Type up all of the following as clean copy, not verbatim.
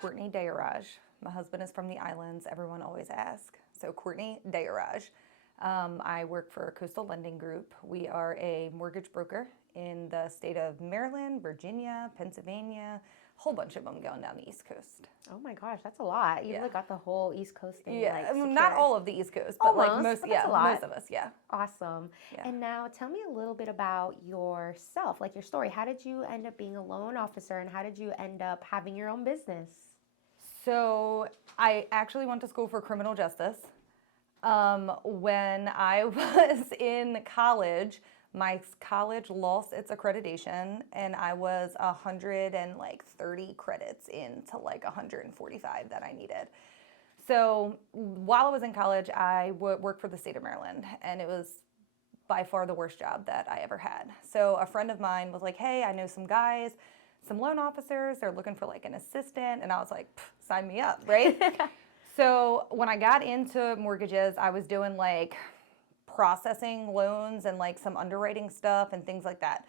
Courtney Deoraj. My husband is from the islands. Everyone always asks. So Courtney Deoraj. I work for a Coastal Lending Group. We are a mortgage broker in the state of Maryland, Virginia, Pennsylvania, a whole bunch of them going down the East Coast. Oh my gosh, that's a lot. You really got the whole East Coast thing. Yeah, like, I mean, secured. not all of the East Coast, but Almost, like most, but yeah, that's a lot. most of us, yeah. Awesome. Yeah. And now tell me a little bit about yourself, like your story. How did you end up being a loan officer and how did you end up having your own business? So I actually went to school for criminal justice. When I was in college, my college lost its accreditation and I was 130 credits into like 145 that I needed. So while I was in college, I worked for the state of Maryland, and it was by far the worst job that I ever had. So a friend of mine was like, hey, I know some guys, some loan officers, they're looking for like an assistant. And I was like, sign me up, right? So when I got into mortgages, I was doing like processing loans and like some underwriting stuff and things like that.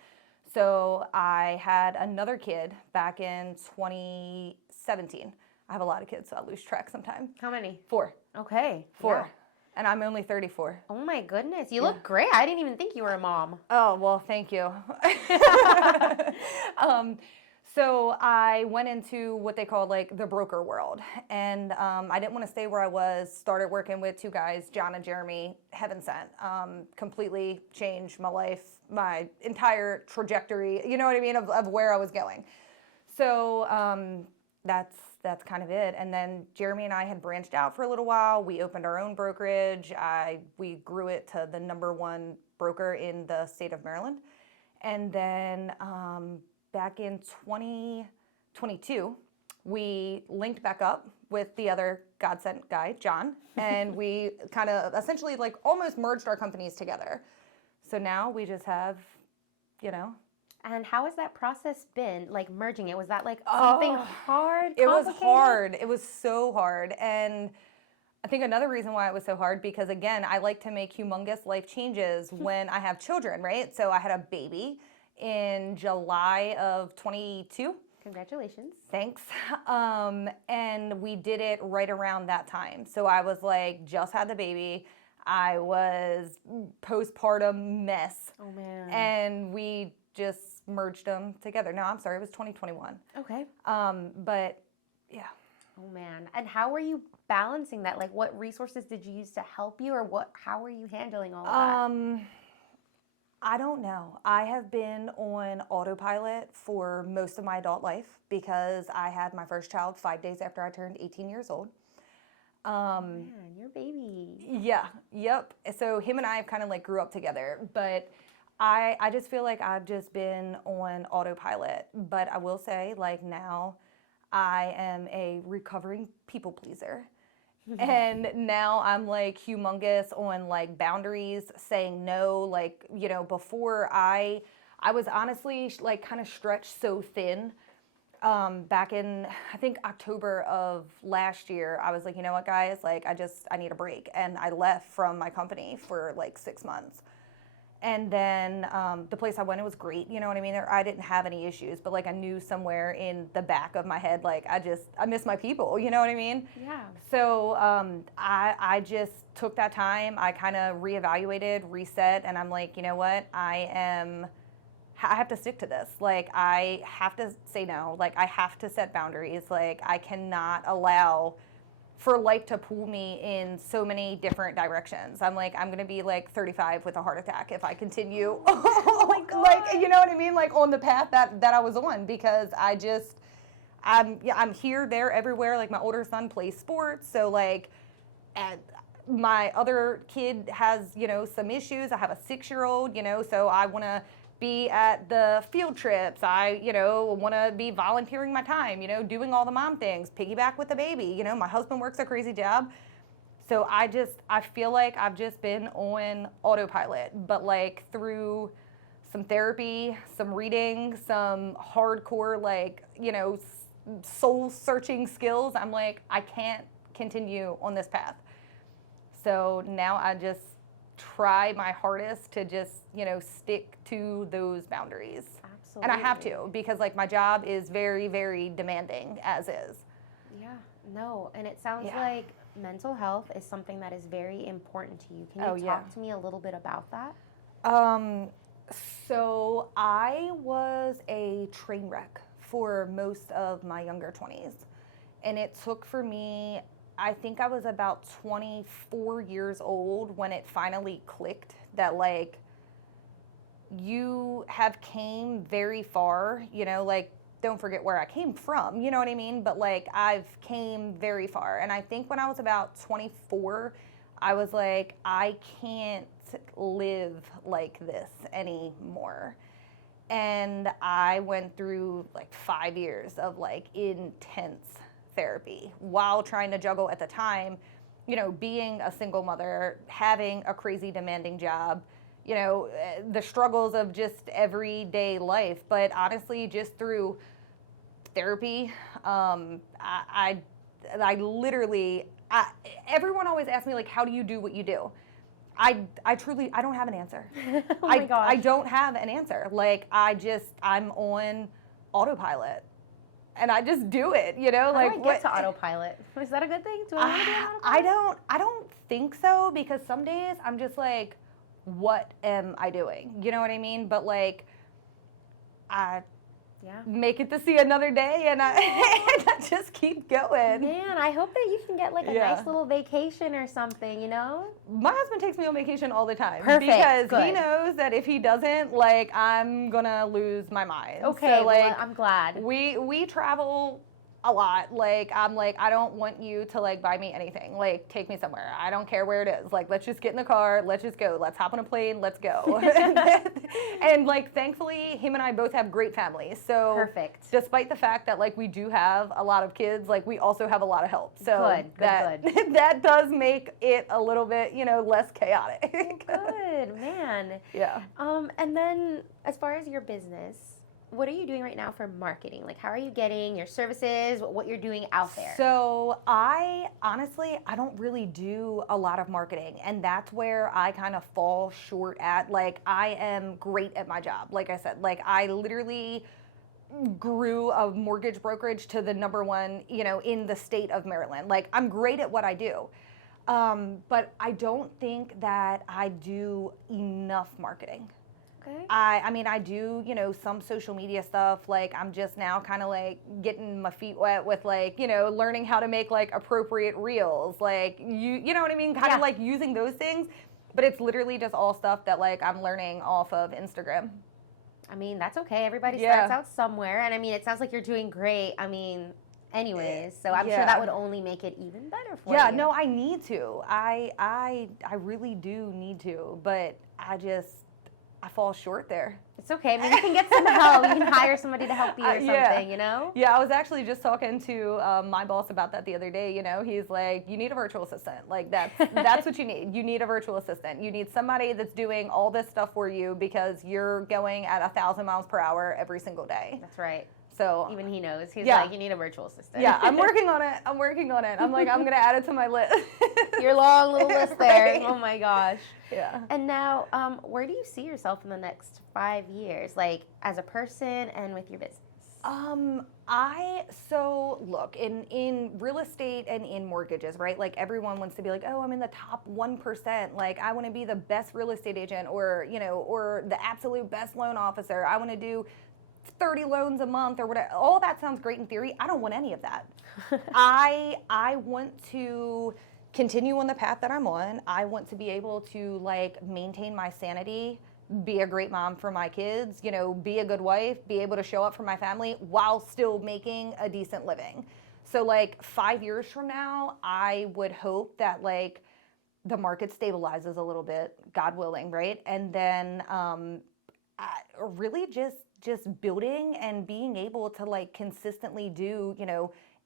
So I had another kid back in 2017. I have a lot of kids, so I lose track sometimes. How many? 4. Okay. 4. Yeah. And I'm only 34. Oh my goodness. You look great. I didn't even think you were a mom. Oh, well, thank you. So I went into what they call like the broker world. And I didn't want to stay where I was. Started working with 2 guys, John and Jeremy, heaven sent. Completely changed my life, my entire trajectory, you know what I mean, of where I was going. So that's kind of it. And then Jeremy and I had branched out for a little while. We opened our own brokerage. We grew it to the #1 broker in the state of Maryland. And then back in 2022, we linked back up with the other God-sent guy, John, and we kind of essentially like almost merged our companies together. So now we just have, you know. And how has that process been, like merging it? Was that like something hard? It was hard. It was so hard. And I think another reason why it was so hard, because again, I like to make humongous life changes when I have children, right? So I had a baby in July of 22. Congratulations. Thanks. And we did it right around that time. So I was like, just had the baby. I was postpartum mess. Oh man. And we just merged them together. No, I'm sorry, it was 2021. Okay. But yeah. Oh man. And how were you balancing that? Like what resources did you use to help you, or how were you handling all of that? I don't know. I have been on autopilot for most of my adult life because I had my first child 5 days after I turned 18 years old. Man, your baby. Yeah, yep. So him and I have kind of like grew up together, but I just feel like I've just been on autopilot. But I will say, like, now I am a recovering people pleaser. And now I'm like humongous on like boundaries, saying no. Like, you know, before I was honestly like kind of stretched so thin. Back in, I think October of last year, I was like, you know what, guys, like I need a break. And I left from my company for like 6 months. And then the place I went, it was great, you know what I mean? I didn't have any issues, but like I knew somewhere in the back of my head, like I miss my people, you know what I mean? Yeah. So I just took that time, I kind of reevaluated, reset, and I'm like, you know what? I have to stick to this. Like I have to say no, like I have to set boundaries, like I cannot allow for life to pull me in so many different directions. I'm like, I'm gonna be like 35 with a heart attack if I continue, like, you know what I mean? Like on the path that I was on, because I'm here, there, everywhere. Like my older son plays sports, so like, my other kid has, you know, some issues. I have a 6-year-old, you know, so I wanna be at the field trips. I, you know, want to be volunteering my time, you know, doing all the mom things, piggyback with the baby. You know, my husband works a crazy job. So I feel like I've just been on autopilot, but like through some therapy, some reading, some hardcore, like, you know, soul searching skills, I'm like, I can't continue on this path. So now I just try my hardest to just, you know, stick to those boundaries. Absolutely. And I have to, because like my job is very, very demanding as is. Yeah, no, and it sounds Yeah. like mental health is something that is very important to you. Can Oh, you yeah. talk to me a little bit about that? Um, so I was a train wreck for most of my younger 20s. And it took for me, I think I was about 24 years old when it finally clicked that, like, you have came very far, like, don't forget where I came from, you know what I mean? But like, I've came very far. And I think when I was about 24, I was like, I can't live like this anymore. And I went through like 5 years of like intense therapy while trying to juggle at the time, being a single mother, having a crazy demanding job, the struggles of just everyday life. But honestly, just through therapy, I literally, everyone always asks me, like, how do you do what you do? I truly, I don't have an answer. Oh my gosh. I don't have an answer. Like, I'm on autopilot. And I just do it, How like do I get to autopilot? Is that a good thing? Do I want to be on autopilot? I don't think so, because some days I'm just like, what am I doing? You know what I mean? But like, I Yeah. make it to see another day, and I, and I just keep going. Man, I hope that you can get like a Yeah. nice little vacation or something, you know? My husband takes me on vacation all the time. Perfect, Because he good. knows that if he doesn't, like, I'm gonna lose my mind. Okay, So, well, like, I'm glad. we travel a lot. Like, I'm like, I don't want you to like buy me anything. Like, take me somewhere. I don't care where it is. Like, let's just get in the car. Let's just go. Let's hop on a plane. Let's go. And like, thankfully, him and I both have great families. So Perfect. despite the fact that like we do have a lot of kids, like we also have a lot of help. So Good. that does make it a little bit, less chaotic. Good, man. Yeah. And then as far as your business, what are you doing right now for marketing? Like, how are you getting your services, what you're doing out there? So I don't really do a lot of marketing, and that's where I kind of fall short at. Like, I am great at my job. Like I said, like, I literally grew a mortgage brokerage to the number one, in the state of Maryland. Like, I'm great at what I do. But I don't think that I do enough marketing. Okay. I mean, I do, some social media stuff. Like, I'm just now kind of like getting my feet wet with like, learning how to make like appropriate reels. Like, you know what I mean? Kind of like using those things. But it's literally just all stuff that like I'm learning off of Instagram. I mean, that's okay. Everybody starts out somewhere. And I mean, it sounds like you're doing great. I mean, anyways, so I'm sure that would only make it even better for you. Yeah, no, I need to. I really do need to. But I fall short there. It's okay. Maybe you can get some help. You can hire somebody to help you or something, you know? Yeah, I was actually just talking to my boss about that the other day. He's like, you need a virtual assistant. Like, that's what you need. You need a virtual assistant. You need somebody that's doing all this stuff for you, because you're going at 1,000 miles per hour every single day. That's right. So even he knows. He's like, you need a virtual assistant. Yeah, I'm working on it. I'm like, I'm going to add it to my list. Your long little list there. Right. Oh my gosh. Yeah. And now, where do you see yourself in the next 5 years, like as a person and with your business? So look, in real estate and in mortgages, right? Like, everyone wants to be like, oh, I'm in the top 1%. Like, I want to be the best real estate agent, or, or the absolute best loan officer. I want to do 30 loans a month or whatever. All that sounds great in theory. I don't want any of that. I want to continue on the path that I'm on. I want to be able to like maintain my sanity, be a great mom for my kids, be a good wife, be able to show up for my family while still making a decent living. So like 5 years from now, I would hope that like the market stabilizes a little bit, God willing, right? And then really just building and being able to like consistently do,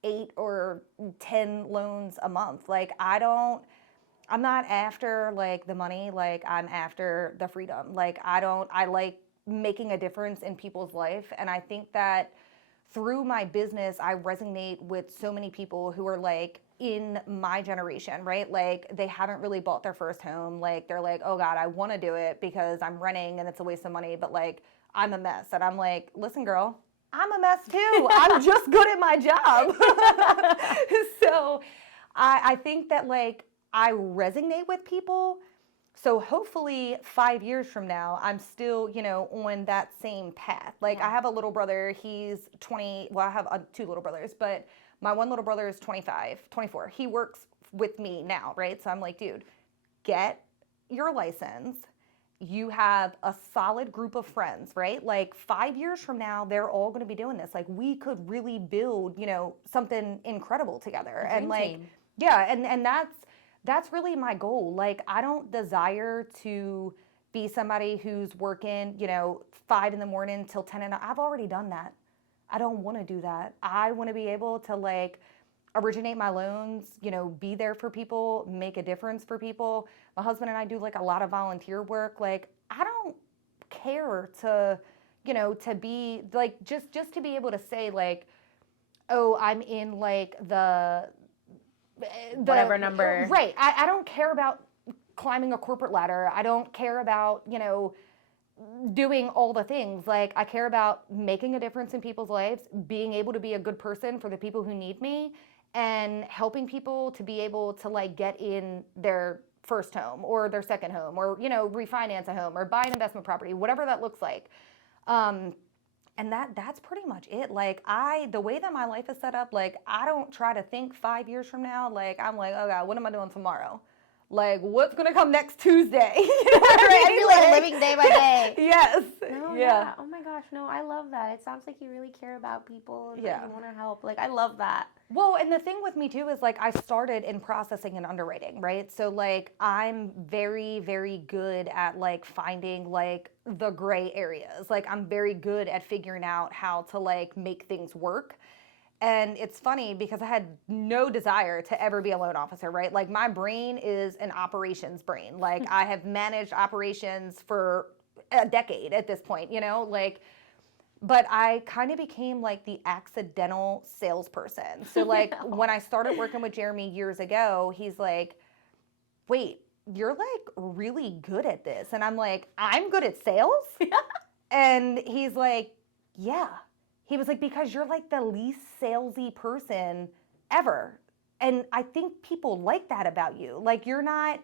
8 or 10 loans a month. Like, I'm not after like the money, like I'm after the freedom. Like, I like making a difference in people's life. And I think that through my business, I resonate with so many people who are like in my generation, right? Like, they haven't really bought their first home. Like, they're like, oh God, I want to do it because I'm renting and it's a waste of money, but like, I'm a mess. And I'm like, listen, girl, I'm a mess too. I'm just good at my job. So I think that like I resonate with people. So hopefully 5 years from now, I'm still, on that same path. Like I have a little brother, he's 20, well, I have two little brothers, but my one little brother is 24. He works with me now, right? So I'm like, dude, get your license. You have a solid group of friends, right? Like 5 years from now, they're all going to be doing this. Like we could really build, something incredible together. And like, team. Yeah. And that's really my goal. Like I don't desire to be somebody who's working, 5 a.m. till 10 a.m. I've already done that. I don't want to do that. I want to be able to like originate my loans, be there for people, make a difference for people. My husband and I do like a lot of volunteer work. Like I don't care to, to be like, just to be able to say like, oh, I'm in like the whatever number. Right. I don't care about climbing a corporate ladder. I don't care about, doing all the things. Like I care about making a difference in people's lives, being able to be a good person for the people who need me, and helping people to be able to like get in their first home or their second home or, refinance a home or buy an investment property, whatever that looks like. And that's pretty much it. Like the way that my life is set up, like I don't try to think 5 years from now. Like I'm like, oh God, what am I doing tomorrow? Like what's going to come next Tuesday? I feel like living day by day. Yes. No, yeah. Oh my gosh. No, I love that. It sounds like you really care about people. Yeah. You want to help. Like I love that. Well, and the thing with me too is like I started in processing and underwriting, right? So like I'm very, very good at like finding like the gray areas. Like I'm very good at figuring out how to like make things work. And it's funny because I had no desire to ever be a loan officer, right? Like my brain is an operations brain. Like I have managed operations for a decade at this point, like, but I kind of became like the accidental salesperson. So like when I started working with Jeremy years ago, he's like, wait, you're like really good at this. And I'm like, I'm good at sales? And he's like, yeah. He was like, because you're like the least salesy person ever. And I think people like that about you. Like you're not,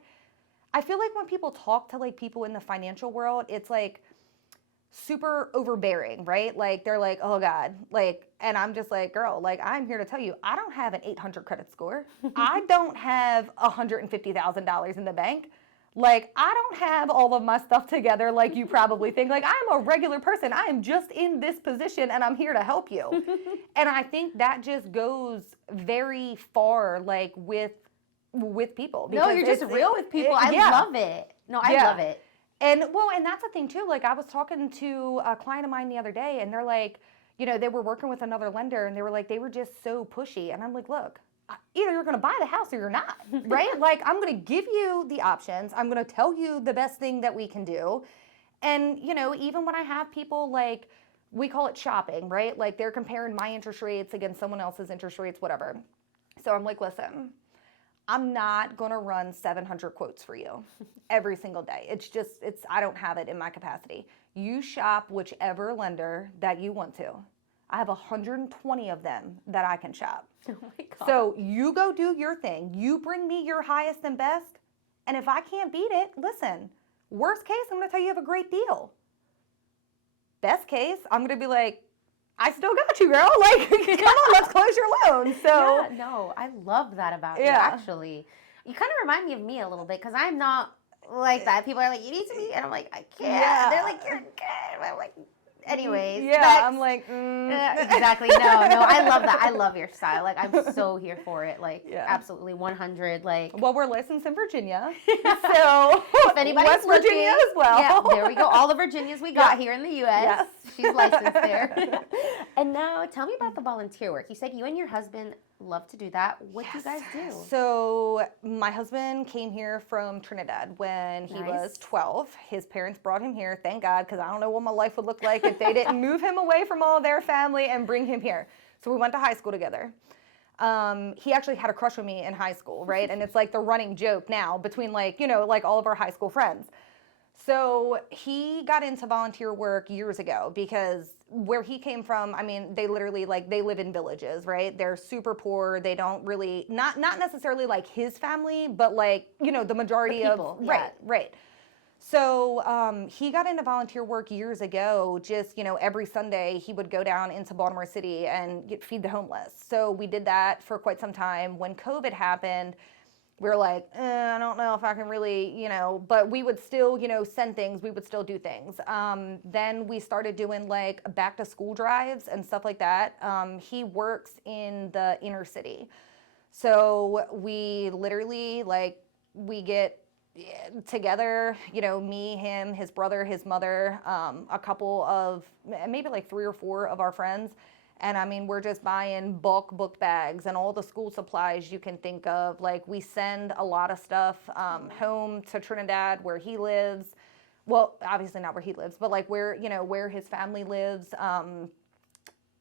I feel like when people talk to like people in the financial world, it's like super overbearing, right? Like they're like, oh God, like, and I'm just like, girl, like I'm here to tell you, I don't have an 800 credit score. I don't have $150,000 in the bank. Like, I don't have all of my stuff together like you probably think. Like, I'm a regular person. I am just in this position, and I'm here to help you. And I think that just goes very far, like, with people. No, you're just real with people. I love it. No, I love it. And, well, and that's the thing, too. Like, I was talking to a client of mine the other day, and they're like, they were working with another lender, and they were like, they were just so pushy. And I'm like, look. Either you're going to buy the house or you're not, right? Like, I'm going to give you the options. I'm going to tell you the best thing that we can do. And, even when I have people like, we call it shopping, right? Like they're comparing my interest rates against someone else's interest rates, whatever. So I'm like, listen, I'm not going to run 700 quotes for you every single day. I don't have it in my capacity. You shop whichever lender that you want to. I have 120 of them that I can shop. Oh my God. So you go do your thing. You bring me your highest and best. And if I can't beat it, listen, worst case, I'm going to tell you have a great deal. Best case, I'm going to be like, I still got you, girl. Like, come on, let's close your loan. So yeah, no, I love that about you, actually. You kind of remind me of me a little bit because I'm not like that. People are like, you need to be, and I'm like, I can't. Yeah. They're like, you're good. I'm like, anyways. Yeah, next. I'm like, exactly. No, I love that. I love your style. Like, I'm so here for it. Like, absolutely 100. Like, well, we're licensed in Virginia, so if anybody's West Virginia as well. Yeah, there we go. All the Virginias we got here in the U.S. Yes. She's licensed there. And now, tell me about the volunteer work. You said you and your husband love to do that. What do you guys do? So my husband came here from Trinidad when he was 12. His parents brought him here, thank God, because I don't know what my life would look like if they didn't move him away from all their family and bring him here. So we went to high school together. He actually had a crush on me in high school, right? And it's like the running joke now between like, like all of our high school friends. So he got into volunteer work years ago because where he came from, I mean, they literally like they live in villages, right? They're super poor. They don't really not necessarily like his family, but like, you know, the majority The people, of yeah. right. So he got into volunteer work years ago. Just, you know, every Sunday he would go down into Baltimore City and feed the homeless. So we did that for quite some time. When COVID happened, we were like, I don't know if I can really, you know, but we would still, you know, send things. We would still do things. Then we started doing like back to school drives and stuff like that. He works in the inner city. So we literally like, we get together, you know, me, him, his brother, his mother, a couple of maybe like 3 or 4 of our friends. And I mean, we're just buying bulk book bags and all the school supplies you can think of. Like we send a lot of stuff home to Trinidad where he lives. Well, obviously not where he lives, but like where, you know, where his family lives.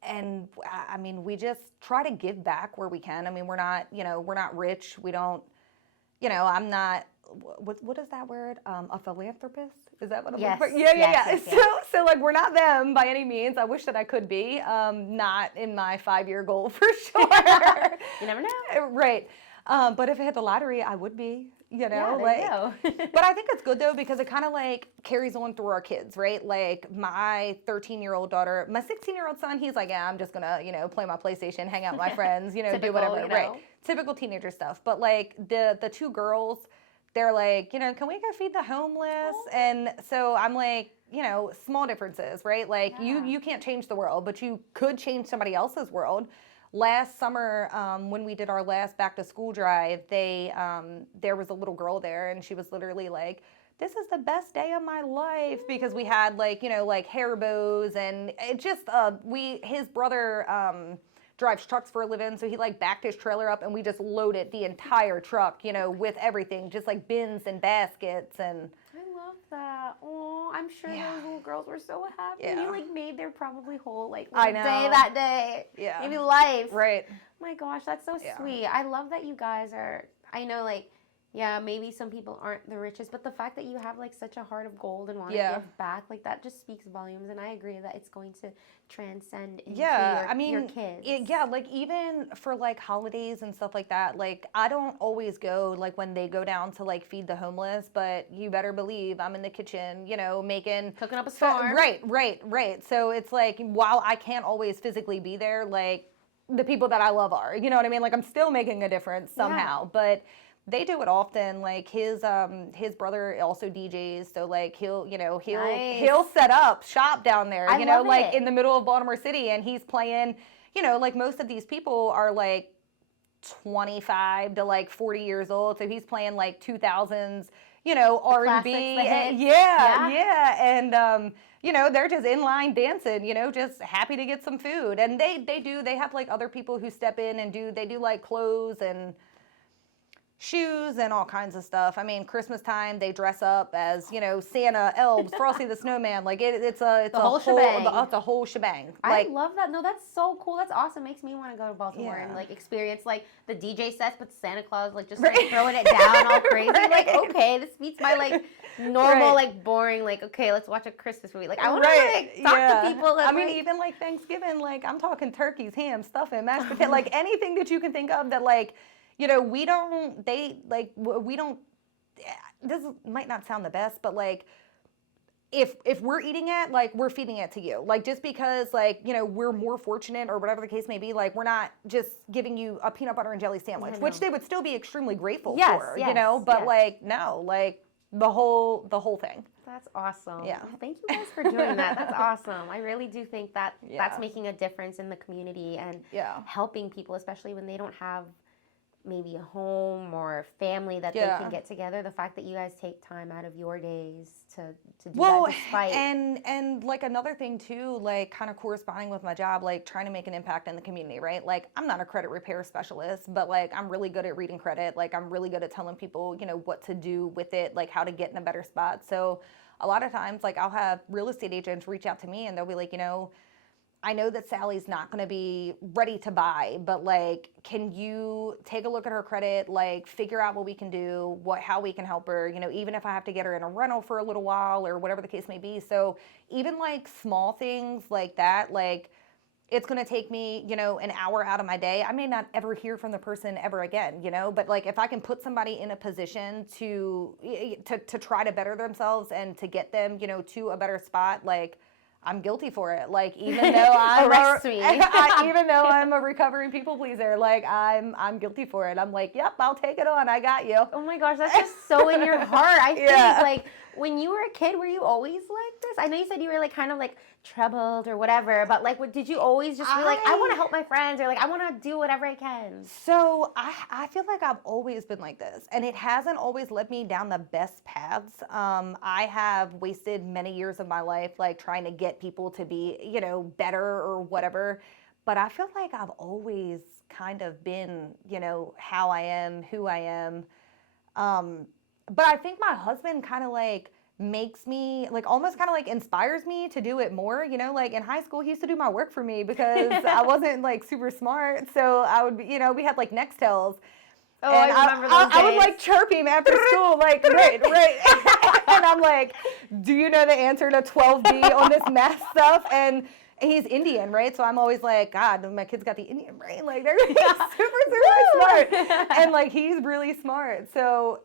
And I mean, we just try to give back where we can. I mean, we're not, you know, we're not rich. We don't, you know, I'm not, what is that word? A philanthropist? Is that what I'm looking for? Yeah. So like we're not them by any means. I wish that I could be. Not in my 5-year goal for sure. You never know. Right. But if I hit the lottery, I would be, you know, yeah, like, but I think it's good though, because it kind of like carries on through our kids, right? Like my 13-year-old daughter, my 16-year-old son, he's like, yeah, I'm just gonna, you know, play my PlayStation, hang out with my friends, you know, Typical, do whatever, you know. right? Typical teenager stuff. But like the 2 girls, they're like, you know, can we go feed the homeless? And so I'm like, you know, small differences, right? Like you can't change the world, but you could change somebody else's world. Last summer, when we did our last back to school drive, there was a little girl there, and she was literally like, this is the best day of my life, because we had like, you know, like hair bows, and it just, his brother, drives trucks for a living, so he like backed his trailer up and we just loaded the entire truck, you know, with everything, just like bins and baskets. And I love that. Oh, I'm sure those little girls were so happy. Yeah. You like made their probably whole like I little know. day that day. Yeah. Maybe life. Right. My gosh, that's so sweet. I love that you guys are, I know like, yeah, maybe some people aren't the richest, but the fact that you have like such a heart of gold and want to give back, like that just speaks volumes. And I agree that it's going to transcend into your kids. Like even for like holidays and stuff like that, like I don't always go like when they go down to like feed the homeless, but you better believe I'm in the kitchen, you know, cooking up a storm. Right. So it's like, while I can't always physically be there, like the people that I love are, you know what I mean? Like I'm still making a difference somehow, but they do it often. Like his brother also DJs, so like he'll set up shop down there, you know, like in the middle of Baltimore City, and he's playing, you know, like most of these people are like 25 to like 40 years old, so he's playing like 2000s, you know, R&B, and you know, they're just in line dancing, you know, just happy to get some food. And they have like other people who step in and do like clothes and shoes and all kinds of stuff. I mean, Christmas time, they dress up as, you know, Santa, elves, Frosty the Snowman. Like it's a whole shebang. It's a whole shebang. Like, I love that. No, that's so cool. That's awesome. Makes me want to go to Baltimore and like experience like the DJ sets, but Santa Claus like just like throwing it down all crazy. Like, okay, this beats my like normal like boring like, okay, let's watch a Christmas movie. Like I want to like talk to people. I mean, even like Thanksgiving, like I'm talking turkeys, ham, stuffing, mashed potato, like anything that you can think of that like, you know, this might not sound the best, but like, if we're eating it, like we're feeding it to you. Like just because like, you know, we're more fortunate or whatever the case may be, like we're not just giving you a peanut butter and jelly sandwich, which they would still be extremely grateful for, you know, but like, no, like the whole thing. That's awesome. Yeah. Thank you guys for doing that. That's awesome. I really do think that that's making a difference in the community and helping people, especially when they don't have maybe a home or family that they can get together. The fact that you guys take time out of your days to do that despite. And like another thing too, like kind of corresponding with my job, like trying to make an impact in the community, right? Like I'm not a credit repair specialist, but like I'm really good at reading credit. Like I'm really good at telling people, you know, what to do with it, like how to get in a better spot. So a lot of times, like I'll have real estate agents reach out to me and they'll be like, you know, I know that Sally's not going to be ready to buy, but like, can you take a look at her credit, like figure out what we can do, how we can help her, even if I have to get her in a rental for a little while or whatever the case may be. So even like small things like that, like it's going to take me, an hour out of my day. I may not ever hear from the person ever again, but like if I can put somebody in a position to try to better themselves and to get them, to a better spot, like I'm guilty for it. Like even though even though I'm a recovering people pleaser, like I'm guilty for it. I'm like, yep, I'll take it on. I got you. Oh my gosh, that's just so in your heart. I think like when you were a kid, were you always like this? I know you said you were like kind of like troubled or whatever, but like did you always just be like, I want to help my friends, or like I want to do whatever I can? So I feel like I've always been like this, and it hasn't always led me down the best paths. I have wasted many years of my life like trying to get people to be, better or whatever, but I feel like I've always kind of been, how I am, who I am. But I think my husband kind of like makes me like almost kind of like inspires me to do it more, like in high school he used to do my work for me because I wasn't like super smart, so I would be, we had like Nextels. Oh, and I remember those days. I would like chirp him after school, like right. And I'm like, do you know the answer to 12B on this math stuff? And he's Indian, right? So I'm always like, God, my kid's got the Indian brain. Like they're super smart. And like he's really smart. So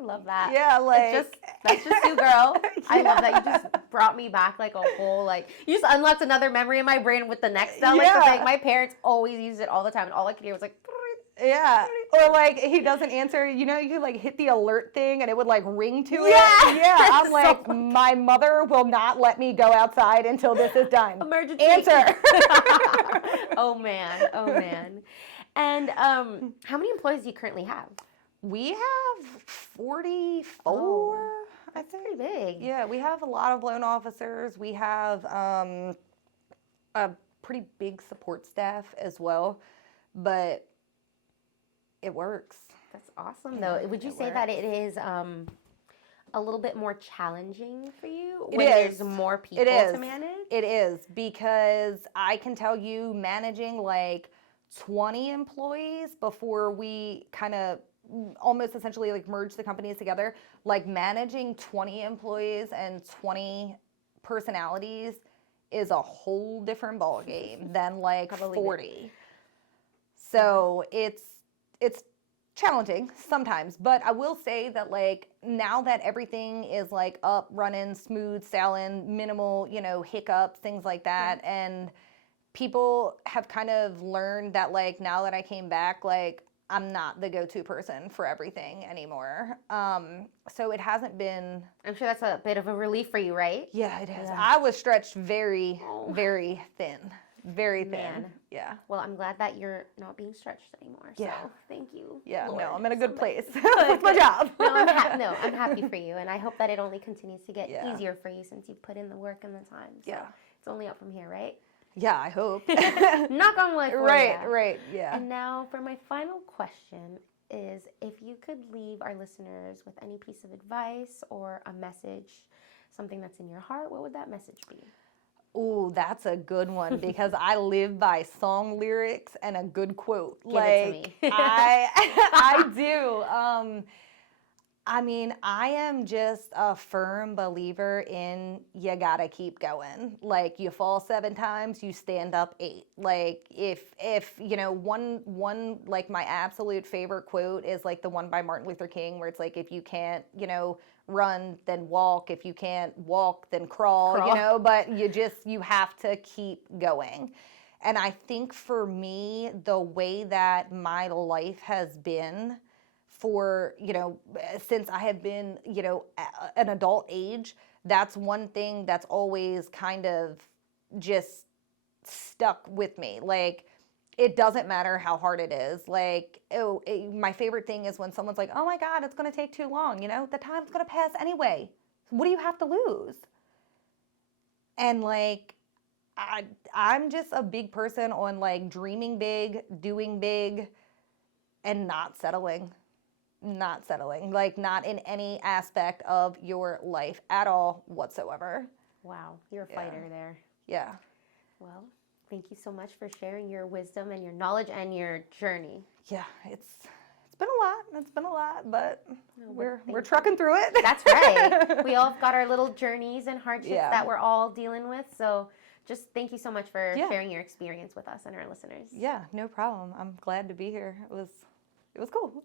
I love that. Yeah, like that's just you, girl. Yeah. I love that. You just brought me back like a whole like you just unlocked another memory in my brain with the Nextel. Like my parents always used it all the time, and all I could hear was like. Yeah, or like he doesn't answer. You could like hit the alert thing, and it would like ring to it. Yeah. I'm like, my mother will not let me go outside until this is done. Emergency. Answer. Oh man. And how many employees do you currently have? We have 44. That's pretty big. Yeah, we have a lot of loan officers. We have a pretty big support staff as well, but it works. That's awesome, though. Would you say that it is a little bit more challenging for you when there's more people to manage? It is, because I can tell you managing like 20 employees before we kind of almost essentially like merge the companies together, like managing 20 employees and 20 personalities is a whole different ballgame than like 40. So it's challenging sometimes, but I will say that like now that everything is like up, running, smooth sailing, minimal, hiccups, things like that, and people have kind of learned that like now that I came back, like I'm not the go-to person for everything anymore. So it hasn't been. I'm sure that's a bit of a relief for you, right? Yeah, it is. Yeah. I was stretched very, very thin. Very thin. Man. Yeah. Well, I'm glad that you're not being stretched anymore. So thank you. Yeah. Lord. No, I'm in a good place with my job. I'm happy for you, and I hope that it only continues to get easier for you since you've put in the work and the time. So it's only up from here, right? Yeah, I hope. Knock on wood. Right. Yeah. And now for my final question is, if you could leave our listeners with any piece of advice or a message, something that's in your heart, what would that message be? Ooh, that's a good one, because I live by song lyrics and a good quote. Give it to me. I do. I mean, I am just a firm believer in you gotta keep going. Like you fall 7 times, you stand up 8. Like if one like my absolute favorite quote is like the one by Martin Luther King, where it's like, if you can't, run, then walk. If you can't walk, then crawl. But you have to keep going. And I think for me, the way that my life has been for, since I have been, an adult age, that's one thing that's always kind of just stuck with me. Like, it doesn't matter how hard it is. Like, my favorite thing is when someone's like, oh my God, it's going to take too long. The time's going to pass anyway. What do you have to lose? And like, I'm just a big person on like dreaming big, doing big, and not settling. Like not in any aspect of your life at all whatsoever. Wow, you're a fighter there. Yeah. Well, thank you so much for sharing your wisdom and your knowledge and your journey. Yeah, it's been a lot. It's been a lot, but we're trucking through it. That's right. We all got our little journeys and hardships that we're all dealing with. So just thank you so much for sharing your experience with us and our listeners. Yeah, no problem. I'm glad to be here. It was cool.